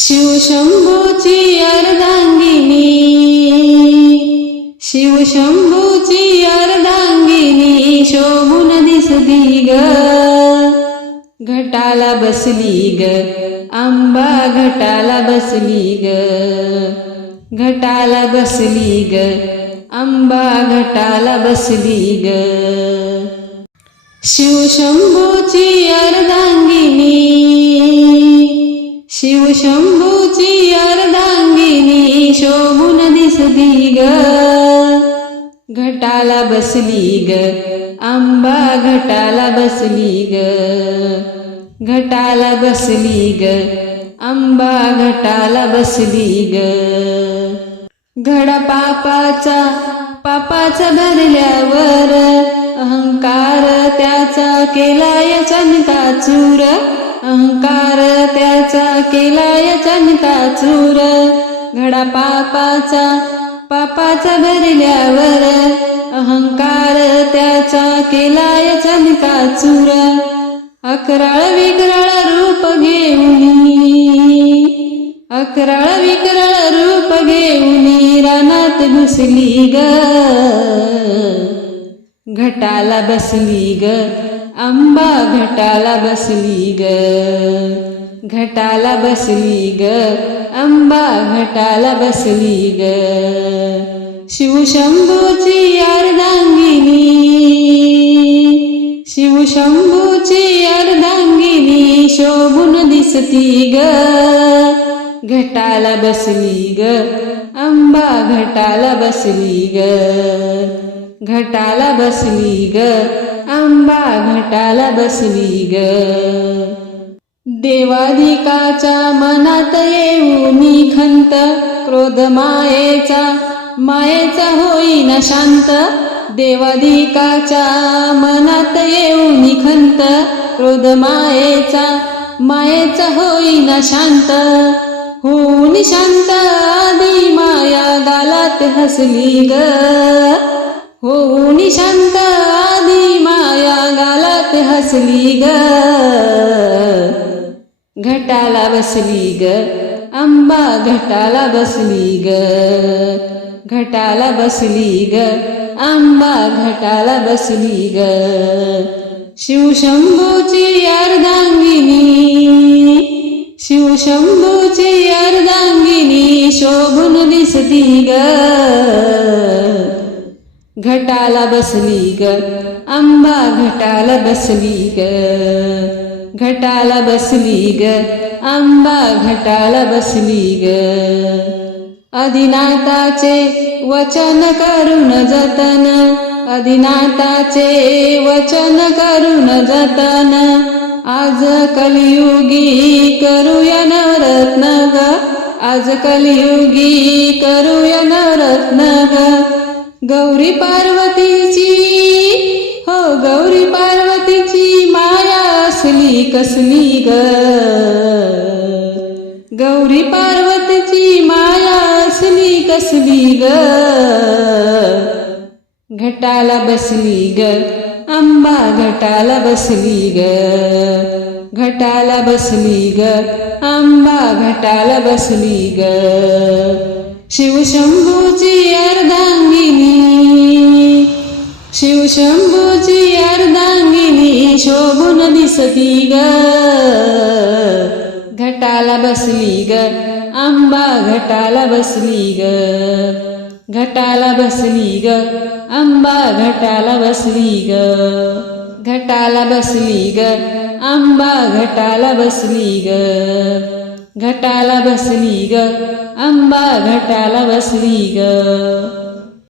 शिवशंभूची अर्धांगिनी. शिवशंभूची अर्धांगिनी शोभून दिसती ग. घटाला बसली ग. आंबा घटाला बसली ग. घटाला बसली ग. आंबा घटाला बसली ग. शिवशंभूची अर्धांगिनी. शिवशंभूची अर्धांगिनी शोभून दिसती ग. घटाला बसली ग. आंबा घटाला बसली ग. घटाला बसली ग. आंबा घटाला बसली ग. घडा पापाचा पापाचा भरल्यावर अहंकार त्याचा केला चनका चूर. अहंकार त्याचा केलाय चनका चूर. घडा पापाचा पापाचा भरल्यावर अहंकार त्याचा केलाय चनका चूर. अकराळ विकराळ रूप घेऊनी अकराळ विकराळ रूप घेऊनी रानात घुसली ग. घटाला बसली ग. आंबा घटाला बसली ग. घटाला बसली ग. आंबा घटाला बसली ग. शिवशंभूची अर्धांगिनी. शिवशंभूची अर्धांगिनी शोभून दिसती ग. घटाला बसली ग. आंबा घटाला बसली ग. घटाला बसली ग. आंबा घटाला बसली ग. देवाधिकाच्या मनात येऊ मी खंत क्रोध मायेचा मायेचा होईना शांत. देवाधिकाच्या मनात येऊ निखंत क्रोध मायेचा मायेचा होईना शांत. होऊन शांत आधी माया गालात हसली ग. होऊन शांत हसली ग. घटाला बसली ग. आंबा घटाला बसली ग. घटाला बसली ग. आंबा घटाला बसली ग. शिवशंभूची अर्धांगिनी. शिवशंभूची अर्धांगिनी शोभून दिसती ग. घटाला बसली ग आंबा घटाला बसली ग. घटाला बसली ग आंबा घटाला बसली ग. अधिनाथाचे वचन करून जतन अधिनाथाचे वचन करून जतन. आज कलियुगी करूया नवरत्न ग आज कलियुगी करूया नवरत्न ग. गौरी पार्वतीची हो गौरी पार्वतीची माया असली कसली ग? गौरी पार्वतीची माया असली कसली ग? घटाला बसली ग आंबा घटाला बसली ग. घटाला बसली ग आंबा घटाला बसली ग. शिवशंभूची अर्धांगिनी. शिवशंभूची अर्धांगिनी शोभून दिसती ग. घटाला बसली ग. आंबा घटाला बसली ग. घटाला बसली ग. आंबा घटाला बसली ग. घटाला बसली ग. आंबा घटाला बसली ग. घटाला बसली ग. आंबा घटाला बसली ग.